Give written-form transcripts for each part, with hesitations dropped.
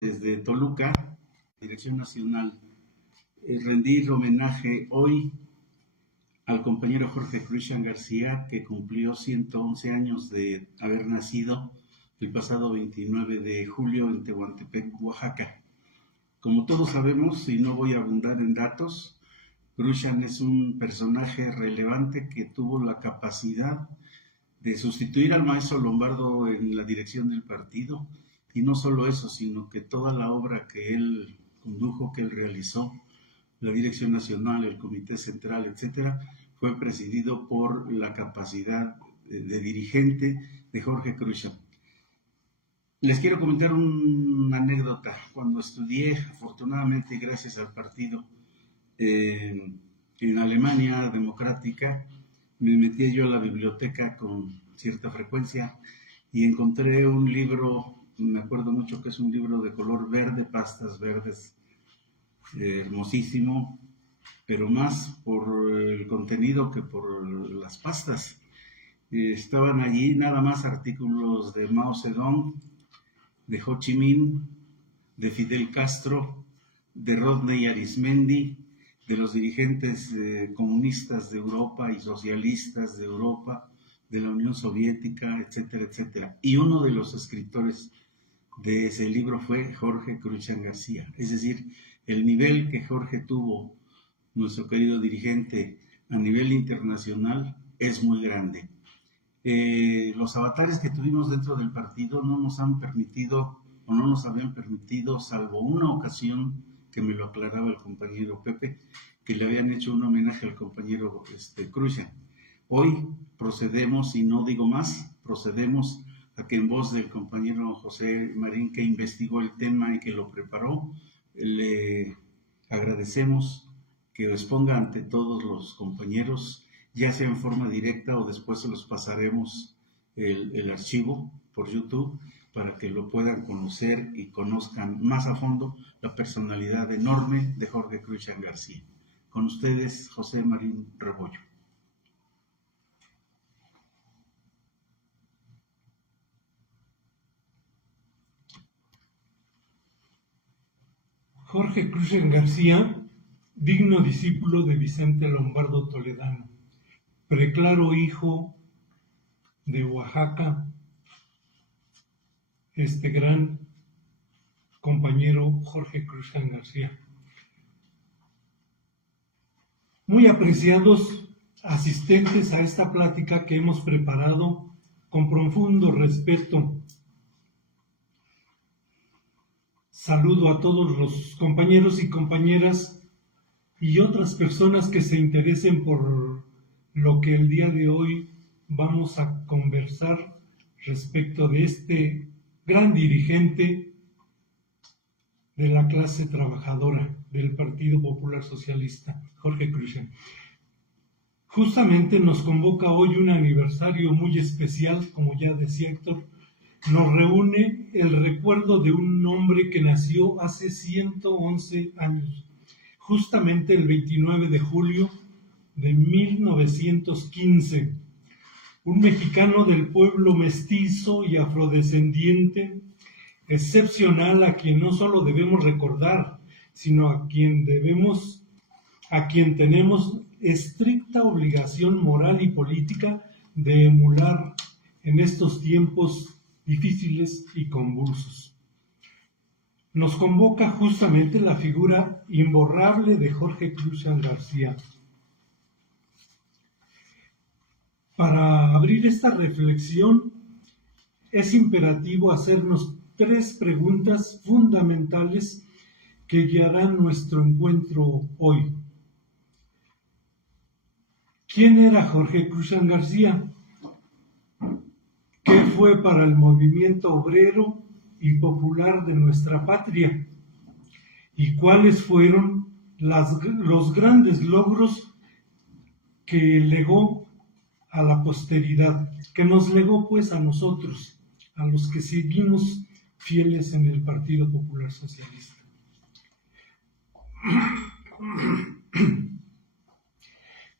desde Toluca, Dirección Nacional, rendir homenaje hoy al compañero Jorge Cruixan García, que cumplió 111 años de haber nacido el pasado 29 de julio en Tehuantepec, Oaxaca. Como todos sabemos, y no voy a abundar en datos, Cruixan es un personaje relevante que tuvo la capacidad de sustituir al maestro Lombardo en la dirección del partido, y no solo eso, sino que toda la obra que él condujo, que él realizó, la Dirección Nacional, el Comité Central, etcétera, fue presidido por la capacidad de dirigente de Jorge Cruixan. Les quiero comentar una anécdota. Cuando estudié, afortunadamente, gracias al partido, en Alemania democrática, me metí yo a la biblioteca con cierta frecuencia y encontré un libro, me acuerdo mucho que es un libro de color verde, pastas verdes, hermosísimo, pero más por el contenido que por las pastas. Estaban allí nada más artículos de Mao Zedong, de Ho Chi Minh, de Fidel Castro, de Rodney Arismendi, de los dirigentes comunistas de Europa y socialistas de Europa, de la Unión Soviética, etcétera, etcétera. Y uno de los escritores de ese libro fue Jorge Cruixan García. Es decir, el nivel que Jorge tuvo, nuestro querido dirigente, a nivel internacional es muy grande. Los avatares que tuvimos dentro del partido no nos han permitido, o no nos habían permitido, salvo una ocasión que me lo aclaraba el compañero Pepe, que le habían hecho un homenaje al compañero Cruixan. Hoy procedemos, y no digo más, procedemos a que en voz del compañero José Marín, que investigó el tema y que lo preparó, le agradecemos que exponga ante todos los compañeros, ya sea en forma directa o después se los pasaremos el archivo por YouTube para que lo puedan conocer y conozcan más a fondo la personalidad enorme de Jorge Cruixan García. Con ustedes, José Marín Rebollo. Jorge Cruixan García, digno discípulo de Vicente Lombardo Toledano, preclaro hijo de Oaxaca, este gran compañero Jorge Cruixan García. Muy apreciados asistentes a esta plática que hemos preparado con profundo respeto. Saludo a todos los compañeros y compañeras y otras personas que se interesen por lo que el día de hoy vamos a conversar respecto de este gran dirigente de la clase trabajadora del Partido Popular Socialista, Jorge Cruixan. Justamente nos convoca hoy un aniversario muy especial, como ya decía Héctor. Nos reúne el recuerdo de un hombre que nació hace 111 años, justamente el 29 de julio de 1915. Un mexicano del pueblo mestizo y afrodescendiente, excepcional, a quien no solo debemos recordar, sino a quien tenemos estricta obligación moral y política de emular en estos tiempos difíciles y convulsos. Nos convoca justamente la figura imborrable de Jorge Cruixan García. Para abrir esta reflexión, es imperativo hacernos 3 preguntas fundamentales que guiarán nuestro encuentro hoy. ¿Quién era Jorge Cruixan García? ¿Qué fue para el movimiento obrero y popular de nuestra patria? ¿Y cuáles fueron los grandes logros que legó a la posteridad, que nos legó pues a nosotros, a los que seguimos fieles en el Partido Popular Socialista?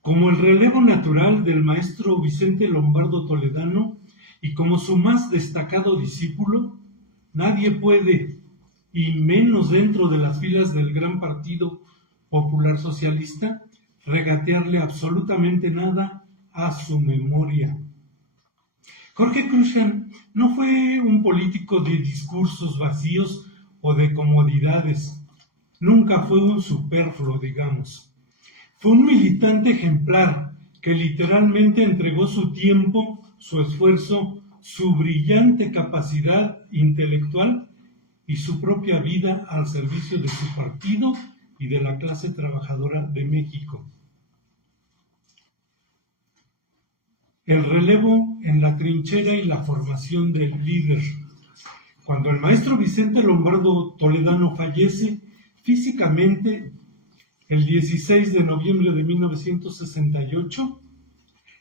Como el relevo natural del maestro Vicente Lombardo Toledano y como su más destacado discípulo, nadie puede y menos dentro de las filas del gran Partido Popular Socialista, regatearle absolutamente nada a su memoria. Jorge Cruxan no fue un político de discursos vacíos o de comodidades. Nunca fue un superfluo, digamos. Fue un militante ejemplar que literalmente entregó su tiempo, su esfuerzo, su brillante capacidad intelectual y su propia vida al servicio de su partido y de la clase trabajadora de México. El relevo en la trinchera y la formación del líder. Cuando el maestro Vicente Lombardo Toledano fallece físicamente el 16 de noviembre de 1968,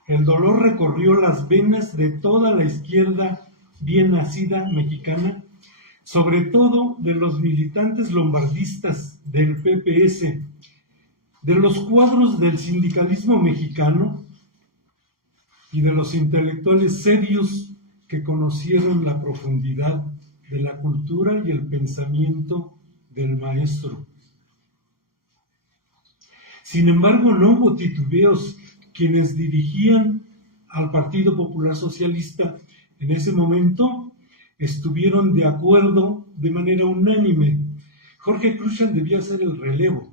el dolor recorrió las venas de toda la izquierda bien nacida mexicana, sobre todo de los militantes lombardistas del PPS, de los cuadros del sindicalismo mexicano y de los intelectuales serios que conocieron la profundidad de la cultura y el pensamiento del maestro. Sin embargo, no hubo titubeos. Quienes dirigían al Partido Popular Socialista en ese momento estuvieron de acuerdo de manera unánime. Jorge Cruxan debía ser el relevo,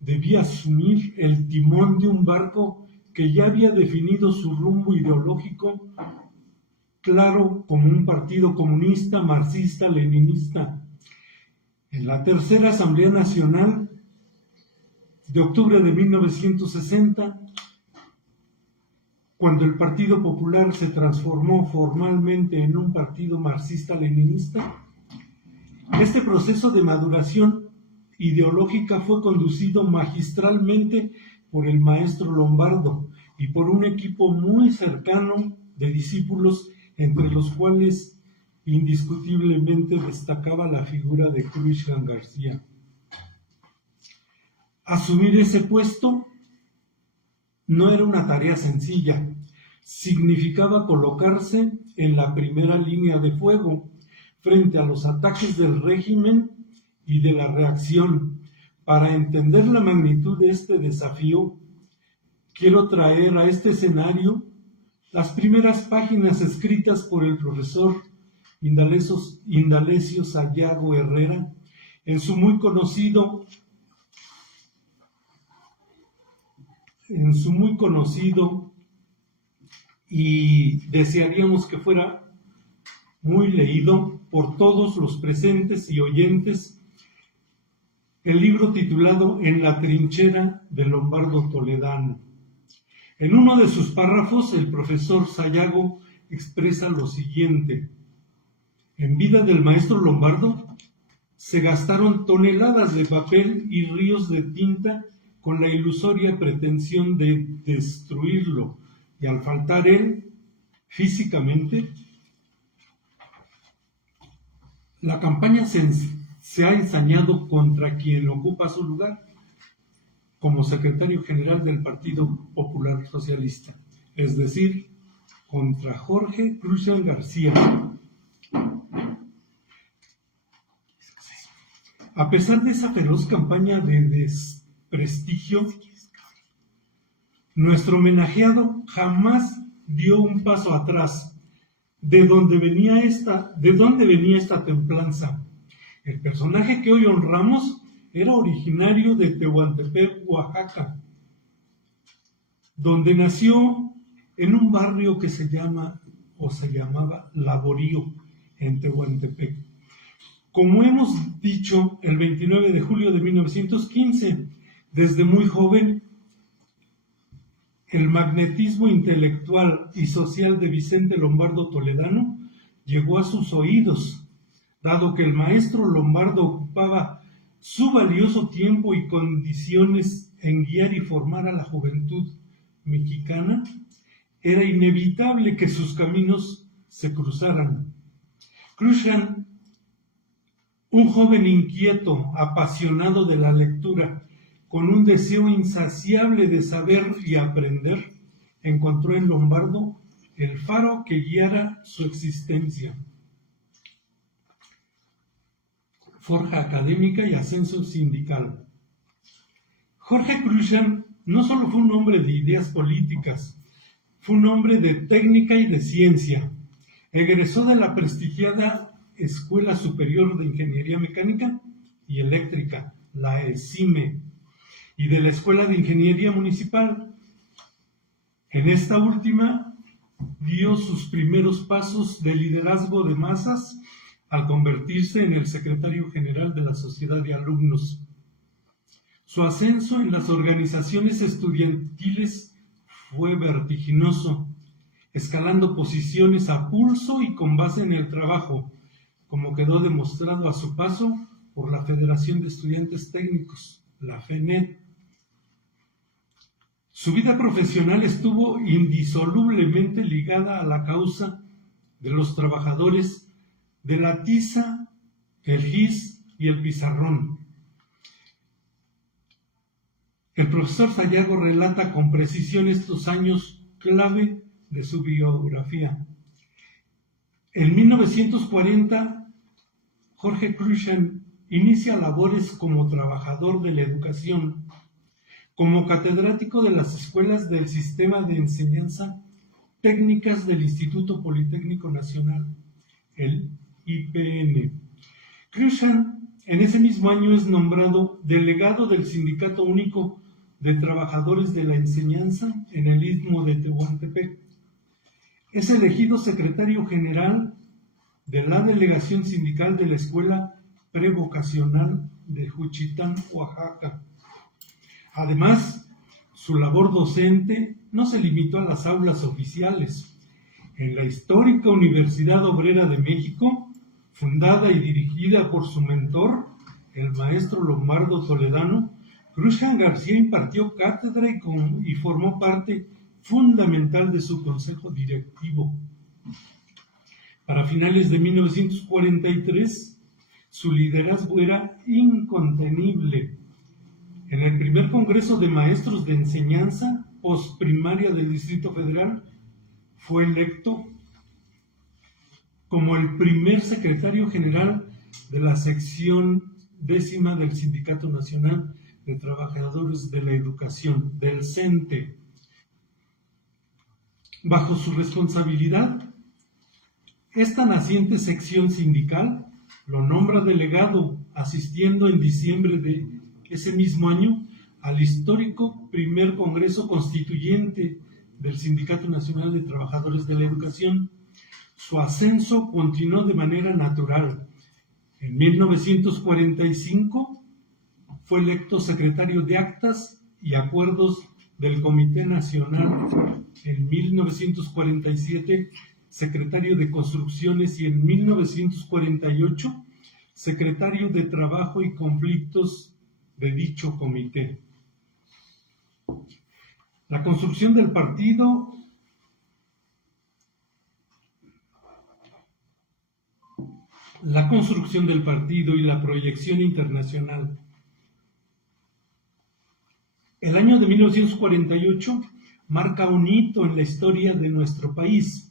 debía asumir el timón de un barco que ya había definido su rumbo ideológico claro como un partido comunista, marxista, leninista. En la tercera Asamblea Nacional de octubre de 1960, cuando el Partido Popular se transformó formalmente en un partido marxista-leninista, este proceso de maduración ideológica fue conducido magistralmente por el maestro Lombardo y por un equipo muy cercano de discípulos, entre los cuales indiscutiblemente destacaba la figura de Cruxan García. Asumir ese puesto no era una tarea sencilla. Significaba colocarse en la primera línea de fuego frente a los ataques del régimen y de la reacción. Para entender la magnitud de este desafío, quiero traer a este escenario las primeras páginas escritas por el profesor Indalecio Sayago Herrera en su muy conocido y desearíamos que fuera muy leído por todos los presentes y oyentes, el libro titulado En la trinchera de Lombardo Toledano. En uno de sus párrafos, el profesor Sayago expresa lo siguiente: en vida del maestro Lombardo se gastaron toneladas de papel y ríos de tinta con la ilusoria pretensión de destruirlo, y al faltar él físicamente, la campaña se ha ensañado contra quien ocupa su lugar como secretario general del Partido Popular Socialista, es decir, contra Jorge Cruxan García. A pesar de esa feroz campaña de desprestigio, nuestro homenajeado jamás dio un paso atrás. ¿De dónde venía esta templanza? El personaje que hoy honramos era originario de Tehuantepec, Oaxaca, donde nació en un barrio que se llamaba Laborío, en Tehuantepec. Como hemos dicho, el 29 de julio de 1915, desde muy joven, el magnetismo intelectual y social de Vicente Lombardo Toledano llegó a sus oídos, dado que el maestro Lombardo ocupaba su valioso tiempo y condiciones en guiar y formar a la juventud mexicana. Era inevitable que sus caminos se cruzaran. Cruxan, un joven inquieto, apasionado de la lectura, con un deseo insaciable de saber y aprender, encontró en Lombardo el faro que guiara su existencia. forja académica y ascenso sindical. Jorge Cruxan no solo fue un hombre de ideas políticas, fue un hombre de técnica y de ciencia. Egresó de la prestigiada Escuela Superior de Ingeniería Mecánica y Eléctrica, la ESIME, y de la Escuela de Ingeniería Municipal. En esta última dio sus primeros pasos de liderazgo de masas al convertirse en el secretario general de la Sociedad de Alumnos. Su ascenso en las organizaciones estudiantiles fue vertiginoso, escalando posiciones a pulso y con base en el trabajo, como quedó demostrado a su paso por la Federación de Estudiantes Técnicos, la FENET. Su vida profesional estuvo indisolublemente ligada a la causa de los trabajadores de la tiza, el gis y el pizarrón. El profesor Sayago relata con precisión estos años clave de su biografía. En 1940, Jorge Cruxan inicia labores como trabajador de la educación, como catedrático de las escuelas del Sistema de Enseñanza Técnicas del Instituto Politécnico Nacional, el IPN. Cruxan en ese mismo año es nombrado delegado del Sindicato Único de Trabajadores de la Enseñanza en el Istmo de Tehuantepec. Es elegido secretario general de la delegación sindical de la Escuela Prevocacional de Juchitán, Oaxaca. Además, su labor docente no se limitó a las aulas oficiales. En la histórica Universidad Obrera de México, fundada y dirigida por su mentor, el maestro Lombardo Toledano, Cruxan García impartió cátedra y formó parte fundamental de su consejo directivo. Para finales de 1943, su liderazgo era incontenible. En el primer Congreso de Maestros de Enseñanza Postprimaria del Distrito Federal, fue electo como el primer secretario general de la sección 10ª del Sindicato Nacional de Trabajadores de la Educación, del CENTE. Bajo su responsabilidad, esta naciente sección sindical lo nombra delegado, asistiendo en diciembre de ese mismo año al histórico primer Congreso Constituyente del Sindicato Nacional de Trabajadores de la Educación. Su ascenso continuó de manera natural. En 1945 fue electo secretario de Actas y Acuerdos del Comité Nacional. En 1947, secretario de Construcciones, y en 1948, secretario de Trabajo y Conflictos de dicho comité. La construcción del partido y la proyección internacional. El año de 1948 marca un hito en la historia de nuestro país.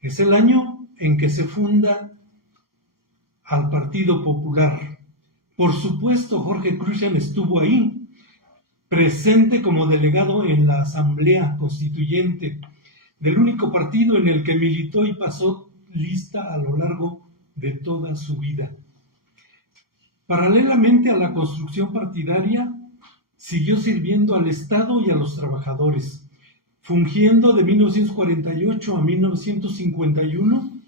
Es el año en que se funda al Partido Popular. Por supuesto, Jorge Cruxan estuvo ahí, presente como delegado en la Asamblea Constituyente del único partido en el que militó y pasó lista a lo largo de toda su vida. Paralelamente a la construcción partidaria, siguió sirviendo al Estado y a los trabajadores, fungiendo de 1948 a 1951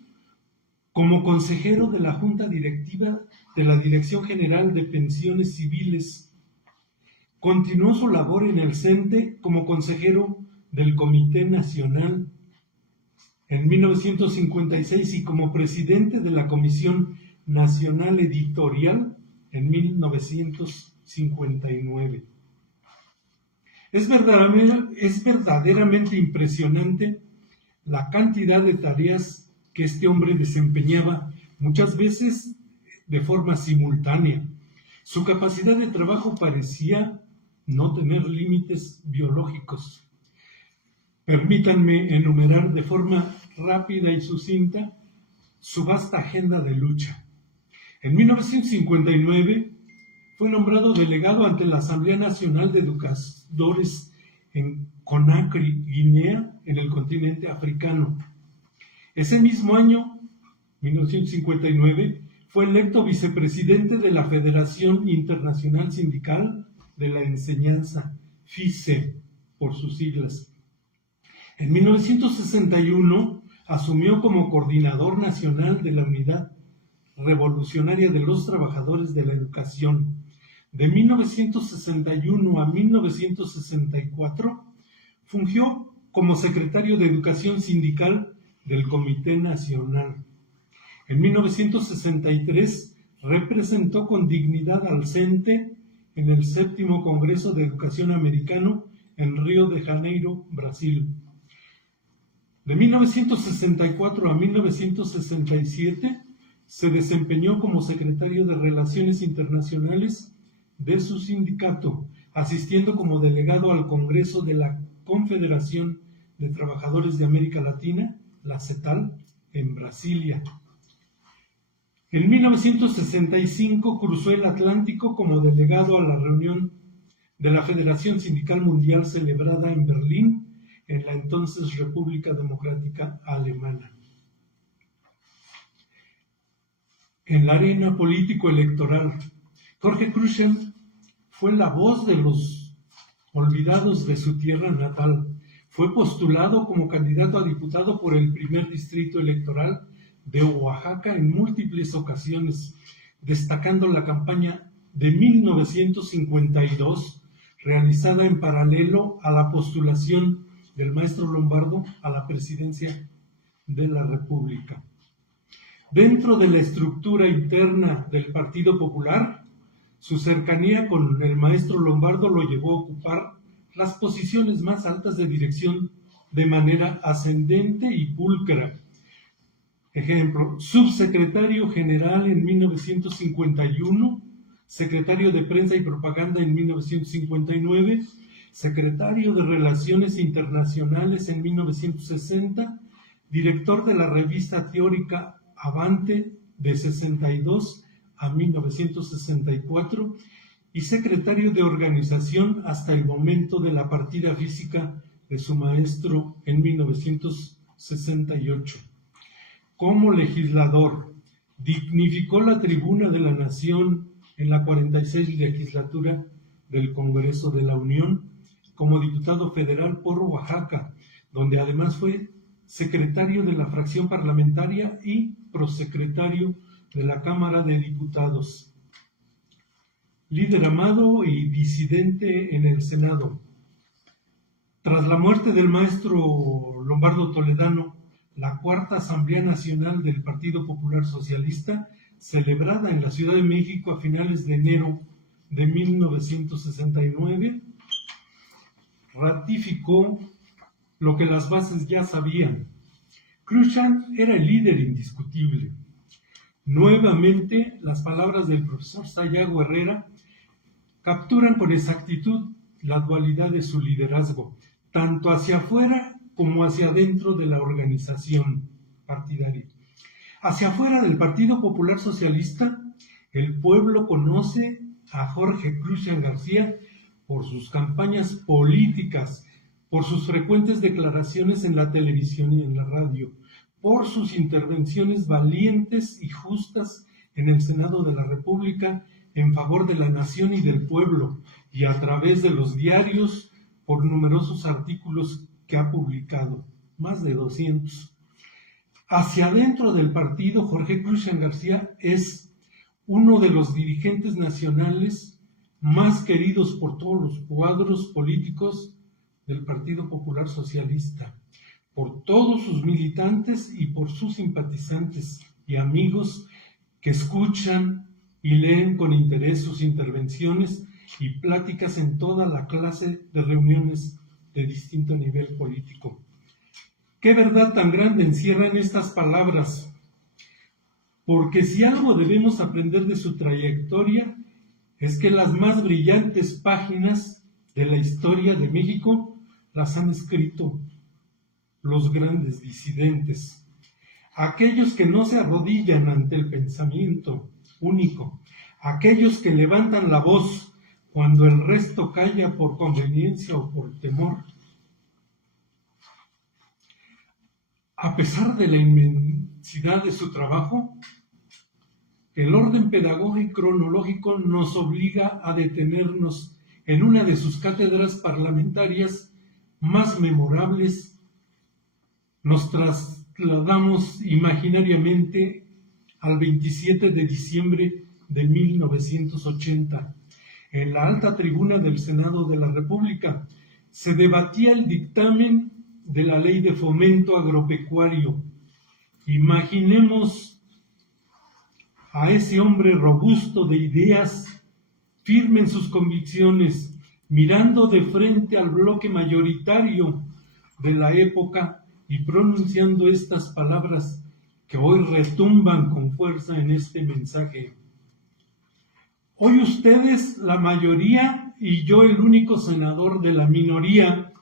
como consejero de la Junta Directiva de la Dirección General de Pensiones Civiles. Continuó su labor en el CENTE como consejero del Comité Nacional en 1956 y como presidente de la Comisión Nacional Editorial en 1959. Es verdaderamente impresionante la cantidad de tareas que este hombre desempeñaba, muchas veces de forma simultánea. Su capacidad de trabajo parecía no tener límites biológicos. Permítanme enumerar de forma rápida y sucinta su vasta agenda de lucha. En 1959 fue nombrado delegado ante la Asamblea Nacional de Educadores en Conakry, Guinea, en el continente africano. Ese mismo año, 1959, fue electo vicepresidente de la Federación Internacional Sindical de la Enseñanza, FISE, por sus siglas. En 1961 asumió como coordinador nacional de la Unidad Revolucionaria de los Trabajadores de la Educación. De 1961 a 1964 fungió como secretario de Educación Sindical del Comité Nacional. En 1963 representó con dignidad al CENTE en el 7º Congreso de Educación Americano en Río de Janeiro, Brasil. De 1964 a 1967 se desempeñó como secretario de Relaciones Internacionales de su sindicato, asistiendo como delegado al Congreso de la Confederación de Trabajadores de América Latina, la CETAL, en Brasilia. En 1965 cruzó el Atlántico como delegado a la reunión de la Federación Sindical Mundial celebrada en Berlín, en la entonces República Democrática Alemana. En la arena político-electoral, Jorge Cruzen fue la voz de los olvidados de su tierra natal. Fue postulado como candidato a diputado por el primer distrito electoral de Oaxaca en múltiples ocasiones, destacando la campaña de 1952, realizada en paralelo a la postulación del maestro Lombardo a la presidencia de la República. Dentro de la estructura interna del Partido Popular, su cercanía con el maestro Lombardo lo llevó a ocupar las posiciones más altas de dirección de manera ascendente y pulcra. Ejemplo, subsecretario general en 1951, secretario de Prensa y Propaganda en 1959, secretario de Relaciones Internacionales en 1960, director de la revista teórica Avante de 62 a 1964 y secretario de organización hasta el momento de la partida física de su maestro en 1968. Como legislador, dignificó la tribuna de la Nación en la 46 legislatura del Congreso de la Unión como diputado federal por Oaxaca, donde además fue secretario de la fracción parlamentaria y prosecretario de la Cámara de Diputados. Líder amado y disidente en el Senado. Tras la muerte del maestro Lombardo Toledano, la Cuarta Asamblea Nacional del Partido Popular Socialista, celebrada en la Ciudad de México a finales de enero de 1969, ratificó lo que las bases ya sabían. Cruzen era el líder indiscutible. Nuevamente, las palabras del profesor Sayago Herrera capturan con exactitud la dualidad de su liderazgo, tanto hacia afuera como hacia adentro de la organización partidaria. Hacia afuera del Partido Popular Socialista, el pueblo conoce a Jorge Cruzen García por sus campañas políticas, por sus frecuentes declaraciones en la televisión y en la radio, por sus intervenciones valientes y justas en el Senado de la República en favor de la nación y del pueblo, y a través de los diarios por numerosos artículos que ha publicado, más de 200. Hacia adentro del partido, Jorge Cruzen García es uno de los dirigentes nacionales más queridos por todos los cuadros políticos del Partido Popular Socialista, por todos sus militantes y por sus simpatizantes y amigos que escuchan y leen con interés sus intervenciones y pláticas en toda la clase de reuniones de distinto nivel político. ¿Qué verdad tan grande encierran estas palabras? Porque si algo debemos aprender de su trayectoria es que las más brillantes páginas de la historia de México las han escrito los grandes disidentes, aquellos que no se arrodillan ante el pensamiento único. Aquellos que levantan la voz cuando el resto calla por conveniencia o por temor. A pesar de la inmensidad de su trabajo, el orden pedagógico y cronológico nos obliga a detenernos en una de sus cátedras parlamentarias más memorables. Nos trasladamos imaginariamente al 27 de diciembre de 1980. En la alta tribuna del Senado de la República se debatía el dictamen de la Ley de Fomento Agropecuario. Imaginemos a ese hombre robusto de ideas, firme en sus convicciones, mirando de frente al bloque mayoritario de la época y pronunciando estas palabras que hoy retumban con fuerza en este mensaje. Hoy ustedes, la mayoría, y yo, el único senador de la minoría,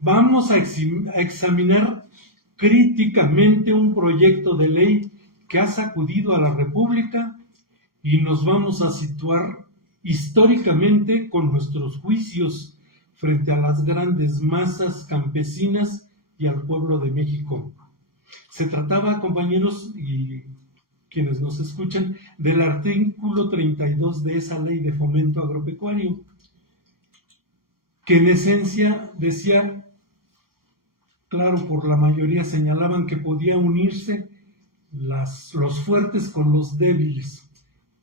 vamos a examinar críticamente un proyecto de ley que ha sacudido a la República y nos vamos a situar históricamente con nuestros juicios frente a las grandes masas campesinas y al pueblo de México. Se trataba, compañeros y quienes nos escuchan, del artículo 32 de esa Ley de Fomento Agropecuario, que en esencia decía, claro, por la mayoría señalaban que podía unirse los fuertes con los débiles.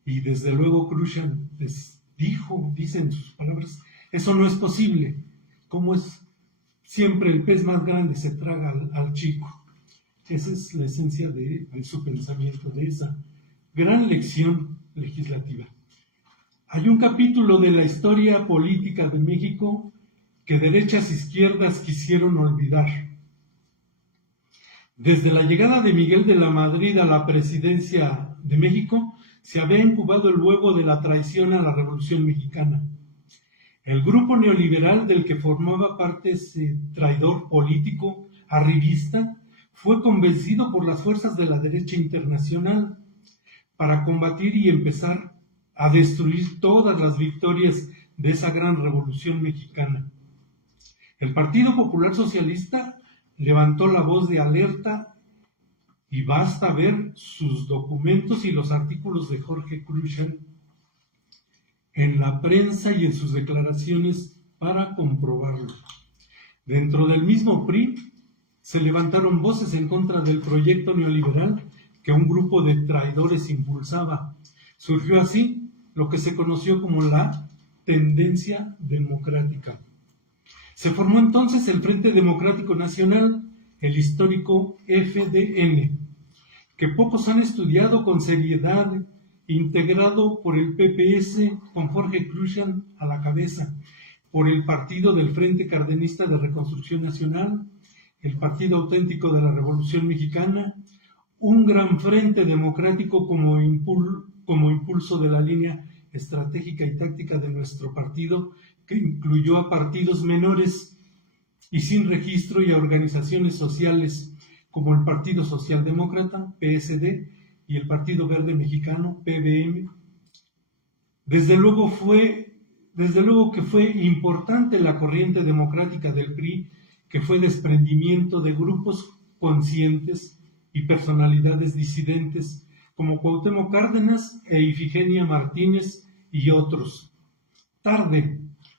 Y desde luego Krushan les dice en sus palabras, eso no es posible. ¿Cómo es? Siempre el pez más grande se traga al chico. Esa es la esencia de su pensamiento, de esa gran lección legislativa. Hay un capítulo de la historia política de México que derechas e izquierdas quisieron olvidar. Desde la llegada de Miguel de la Madrid a la presidencia de México, se había incubado el huevo de la traición a la Revolución Mexicana. El grupo neoliberal del que formaba parte ese traidor político arribista fue convencido por las fuerzas de la derecha internacional para combatir y empezar a destruir todas las victorias de esa gran Revolución Mexicana. El Partido Popular Socialista levantó la voz de alerta y basta ver sus documentos y los artículos de Jorge Krushan en la prensa y en sus declaraciones para comprobarlo. Dentro del mismo PRI se levantaron voces en contra del proyecto neoliberal que un grupo de traidores impulsaba. Surgió así lo que se conoció como la tendencia democrática. Se formó entonces el Frente Democrático Nacional, el histórico FDN, que pocos han estudiado con seriedad, integrado por el PPS con Jorge Krushan a la cabeza, por el Partido del Frente Cardenista de Reconstrucción Nacional, el Partido Auténtico de la Revolución Mexicana, un gran frente democrático como impulso de la línea estratégica y táctica de nuestro partido, que incluyó a partidos menores y sin registro y a organizaciones sociales como el Partido Socialdemócrata, PSD, y el Partido Verde Mexicano, PVM. Desde luego que fue importante la corriente democrática del PRI, que fue desprendimiento de grupos conscientes y personalidades disidentes como Cuauhtémoc Cárdenas e Ifigenia Martínez y otros.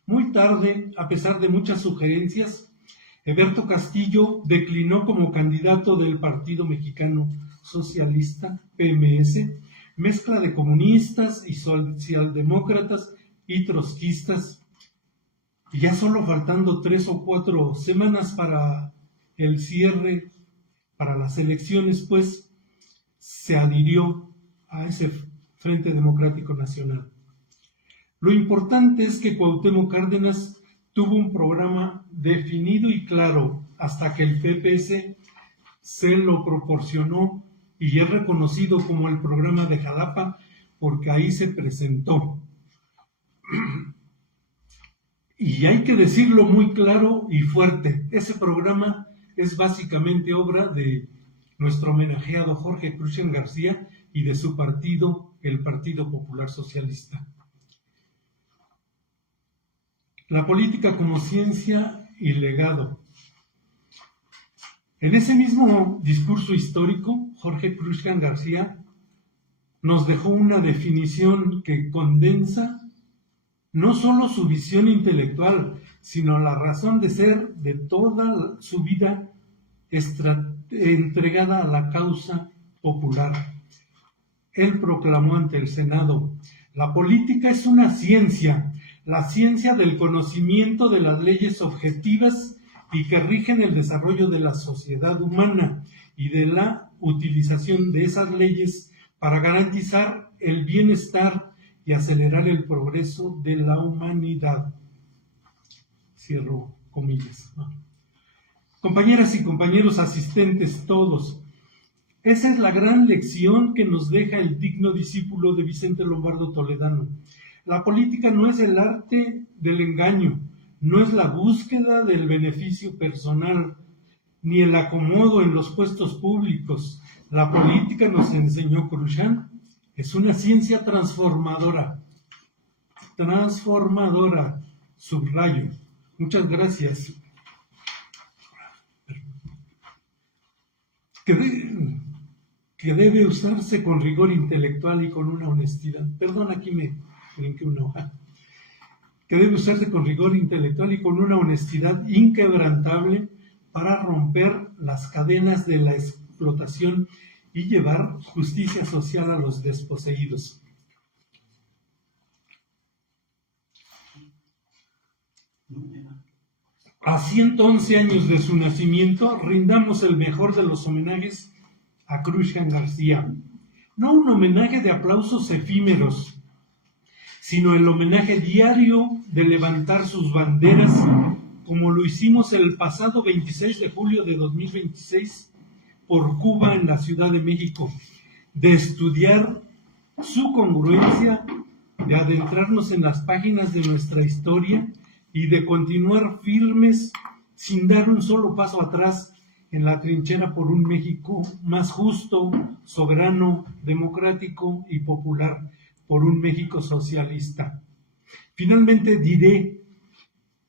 Muy tarde, a pesar de muchas sugerencias, Eberto Castillo declinó como candidato del Partido Mexicano Socialista, PMS, mezcla de comunistas y socialdemócratas y trotskistas, y ya solo faltando 3 o 4 semanas para el cierre, para las elecciones, pues, se adhirió a ese Frente Democrático Nacional. Lo importante es que Cuauhtémoc Cárdenas tuvo un programa definido y claro hasta que el PPS se lo proporcionó y es reconocido como el programa de Jalapa porque ahí se presentó. Y hay que decirlo muy claro y fuerte, ese programa es básicamente obra de nuestro homenajeado Jorge Krushan García, y de su partido, el Partido Popular Socialista. La política como ciencia y legado. En ese mismo discurso histórico, Jorge Cruixan García nos dejó una definición que condensa no solo su visión intelectual, sino la razón de ser de toda su vida entregada a la causa popular. Él proclamó ante el Senado: la política es una ciencia, la ciencia del conocimiento de las leyes objetivas y que rigen el desarrollo de la sociedad humana y de la utilización de esas leyes para garantizar el bienestar y acelerar el progreso de la humanidad. Cierro comillas. Compañeras y compañeros asistentes todos, esa es la gran lección que nos deja el digno discípulo de Vicente Lombardo Toledano. La política no es el arte del engaño, no es la búsqueda del beneficio personal, ni el acomodo en los puestos públicos. La política, nos enseñó Cruixan, es una ciencia transformadora. Transformadora, subrayo. Muchas gracias. Que debe usarse con rigor intelectual y con una honestidad. Perdón, aquí me brinqué una hoja. Que debe usarse con rigor intelectual y con una honestidad inquebrantable para romper las cadenas de la explotación y llevar justicia social a los desposeídos. A 111 años de su nacimiento, rindamos el mejor de los homenajes a Cruixan García. No un homenaje de aplausos efímeros, sino el homenaje diario de levantar sus banderas, como lo hicimos el pasado 26 de julio de 2026 por Cuba en la Ciudad de México, de estudiar su congruencia, de adentrarnos en las páginas de nuestra historia y de continuar firmes sin dar un solo paso atrás en la trinchera por un México más justo, soberano, democrático y popular, por un México socialista. Finalmente diré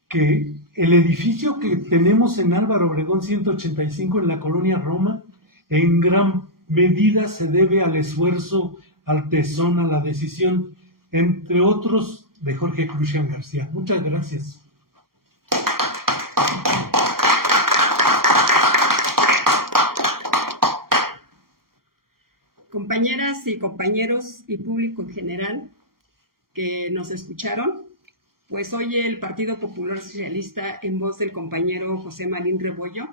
que el edificio que tenemos en Álvaro Obregón 185 en la colonia Roma, en gran medida se debe al esfuerzo, al tesón, a la decisión, entre otros, de Jorge Cruixan García. Muchas gracias. Compañeras y compañeros y público en general que nos escucharon, pues hoy el Partido Popular Socialista, en voz del compañero José Marín Rebollo,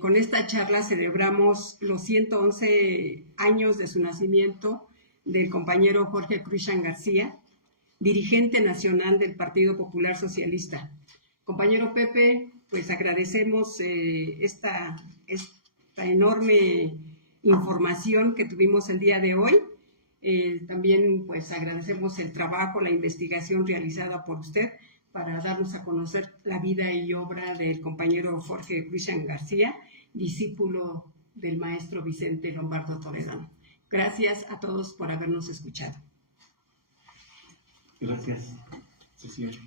con esta charla celebramos los 111 años de su nacimiento del compañero Jorge Cruixan García, dirigente nacional del Partido Popular Socialista. Compañero Pepe, pues agradecemos esta enorme información que tuvimos el día de hoy. También pues agradecemos el trabajo, la investigación realizada por usted para darnos a conocer la vida y obra del compañero Jorge Cruixan García, discípulo del maestro Vicente Lombardo Toledano. Gracias a todos por habernos escuchado. Gracias, Cecilia.